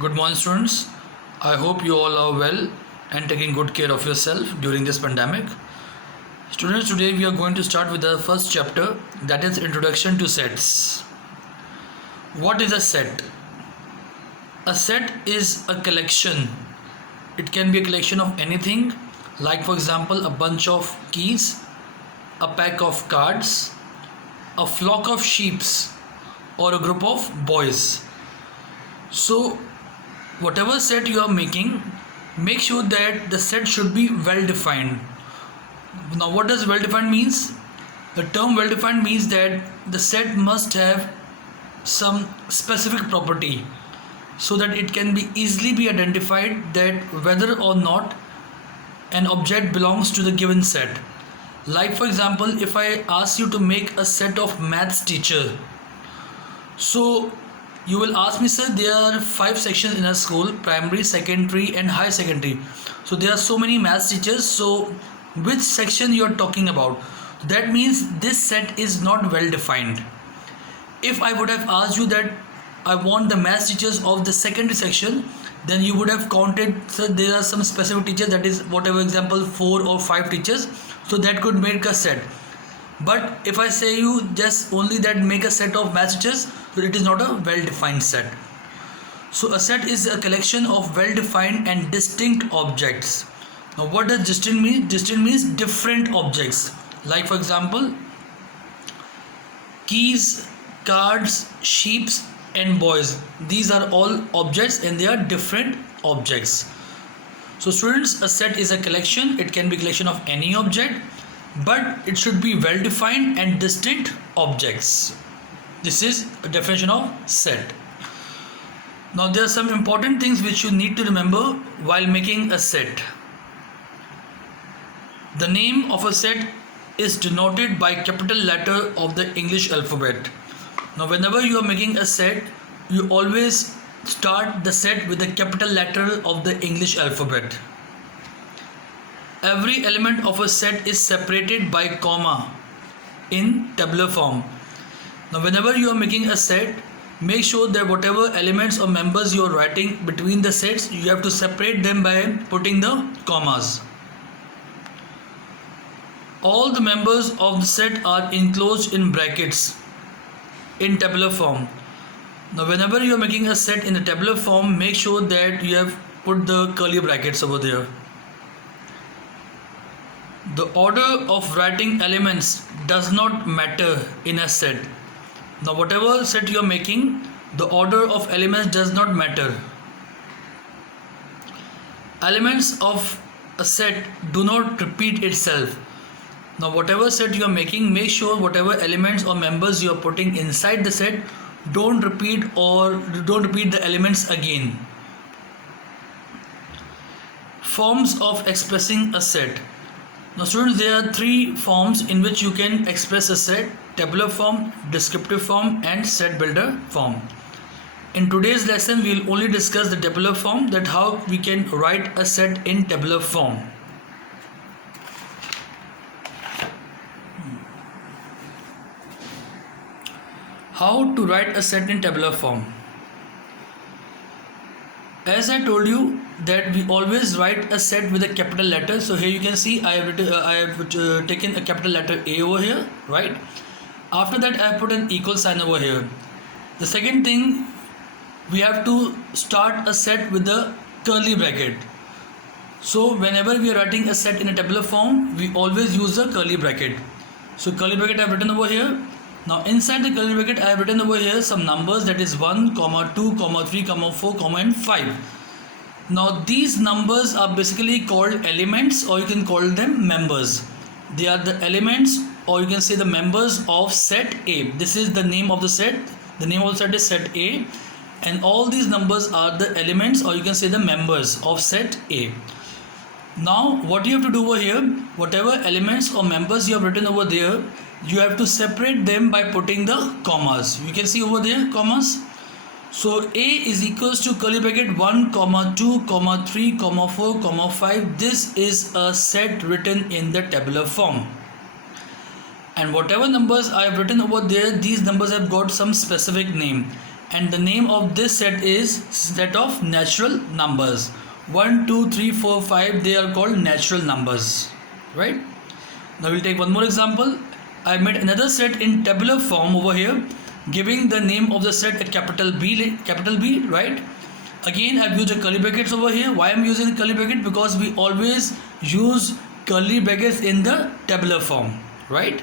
Good morning, students. I hope you all are well and taking good care of yourself during this pandemic. Students, today we are going to start with the first chapter, that is Introduction to Sets. What is a set? A set is a collection. It can be a collection of anything, like for example, a bunch of keys, a pack of cards, a flock of sheep, or a group of boys. So, whatever set you are making, make sure that the set should be well defined. Now, what does well defined means? The term well defined means that the set must have some specific property so that it can be easily be identified that whether or not an object belongs to the given set. Like for example, if I ask you to make a set of maths teacher, so you will ask me, sir, there are 5 sections in a school: primary, secondary and high secondary. So there are so many maths teachers, so which section you are talking about? That means this set is not well defined. If I would have asked you that I want the maths teachers of the secondary section, then you would have counted, so there are some specific teachers, that is whatever example 4 or 5 teachers, so that could make a set. But if I say you just only that make a set of maths teachers, so it is not a well defined set. So a set is a collection of well defined and distinct objects. Now what does distinct mean? Distinct means different objects. Like for example, keys, cards, sheeps and boys. These are all objects and they are different objects. So students, a set is a collection. It can be a collection of any object, but it should be well defined and distinct objects. This is a definition of set. Now there are some important things which you need to remember while making a set. The name of a set is denoted by capital letter of the English alphabet. Now whenever you are making a set, you always start the set with the capital letter of the English alphabet. Every element of a set is separated by comma in tabular form. Now whenever you are making a set, make sure that whatever elements or members you are writing between the sets, you have to separate them by putting the commas. All the members of the set are enclosed in brackets in tabular form. Now whenever you are making a set in a tabular form, make sure that you have put the curly brackets over there. The order of writing elements does not matter in a set. Now whatever set you are making, the order of elements does not matter. Elements of a set do not repeat itself. Now whatever set you are making, make sure whatever elements or members you are putting inside the set don't repeat the elements again. Forms of expressing a set. Now students, there are 3 forms in which you can express a set: tabular form, descriptive form and set builder form. In today's lesson, we will only discuss the tabular form, that how we can write a set in tabular form. How to write a set in tabular form? As I told you that we always write a set with a capital letter. So here you can see I have taken a capital letter A over here, right? After that I have put an equal sign over here. The second thing, we have to start a set with the curly bracket. So whenever we are writing a set in a tabular form, we always use the curly bracket. So curly bracket I have written over here. Now inside the curly bracket I have written over here some numbers, that is 1, 2, 3, 4, and 5. Now these numbers are basically called elements, or you can call them members. They are the elements, or you can say the members of set A. This is the name of the set. The name of the set is set A, and all these numbers are the elements, or you can say the members of set A. Now what you have to do over here, whatever elements or members you have written over there, you have to separate them by putting the commas. You can see over there commas. So A is equals to curly bracket 1, 2, 3, 4, 5. This is a set written in the tabular form. And whatever numbers I have written over there, these numbers have got some specific name. and the name of this set is set of natural numbers. 1, 2, 3, 4, 5, they are called natural numbers, right? Now we'll take one more example. I made another set in tabular form over here, giving the name of the set a capital B, right? Again, I've used a curly brackets over here. Why I'm using curly bracket? Because we always use curly brackets in the tabular form, right?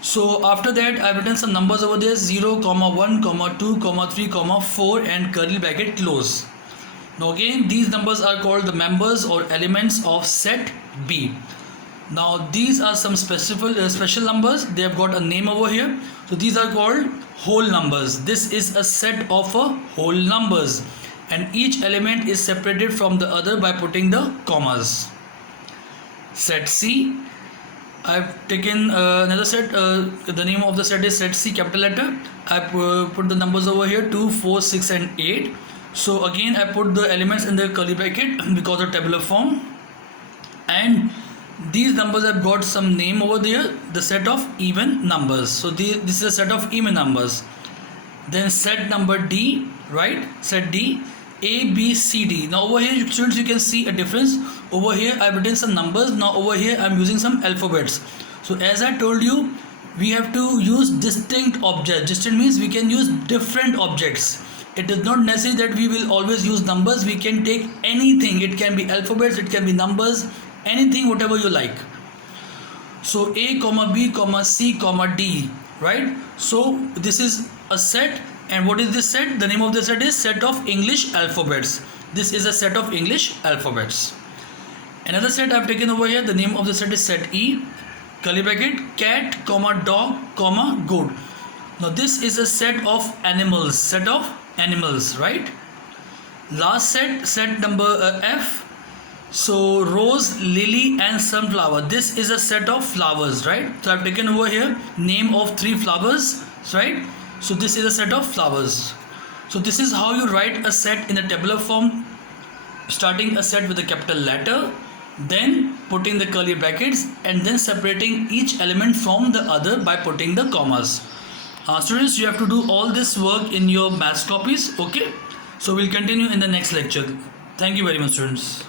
So after that, I've written some numbers over there: 0, 1, 2, 3, 4, and curly bracket close. Now again, these numbers are called the members or elements of set B. Now these are some special numbers. They have got a name over here. So these are called whole numbers. This is a set of whole numbers, and each element is separated from the other by putting the commas. Set C. I've taken another set. The name of the set is set C, capital letter. I put the numbers over here: 2, 4, 6, and 8. So again, I put the elements in the curly bracket because of tabular form, and these numbers have got some name over there, the set of even numbers. So this is a set of even numbers. Then set number D, right? Set D, A, B, C, D. Now over here, students, you can see a difference. Over here I've written some numbers. Now over here I'm using some alphabets. So as I told you, we have to use distinct objects. Distinct means we can use different objects. It is not necessary that we will always use numbers. We can take anything. It can be alphabets, it can be numbers, anything, whatever you like. So A, B, C, D, right? So this is a set. And what is this set? The name of the set is set of English alphabets. This is a set of English alphabets. Another set I've taken over here, the name of the set is set E, curly bracket, cat, dog, goat. Now this is a set of animals, right? Last set number F. So rose, lily, and sunflower. This is a set of flowers, right? So I've taken over here name of 3 flowers, right? So this is a set of flowers. So this is how you write a set in a tabular form, starting a set with a capital letter, then putting the curly brackets, and then separating each element from the other by putting the commas. Students, you have to do all this work in your maths copies, okay? So we'll continue in the next lecture. Thank you very much, students.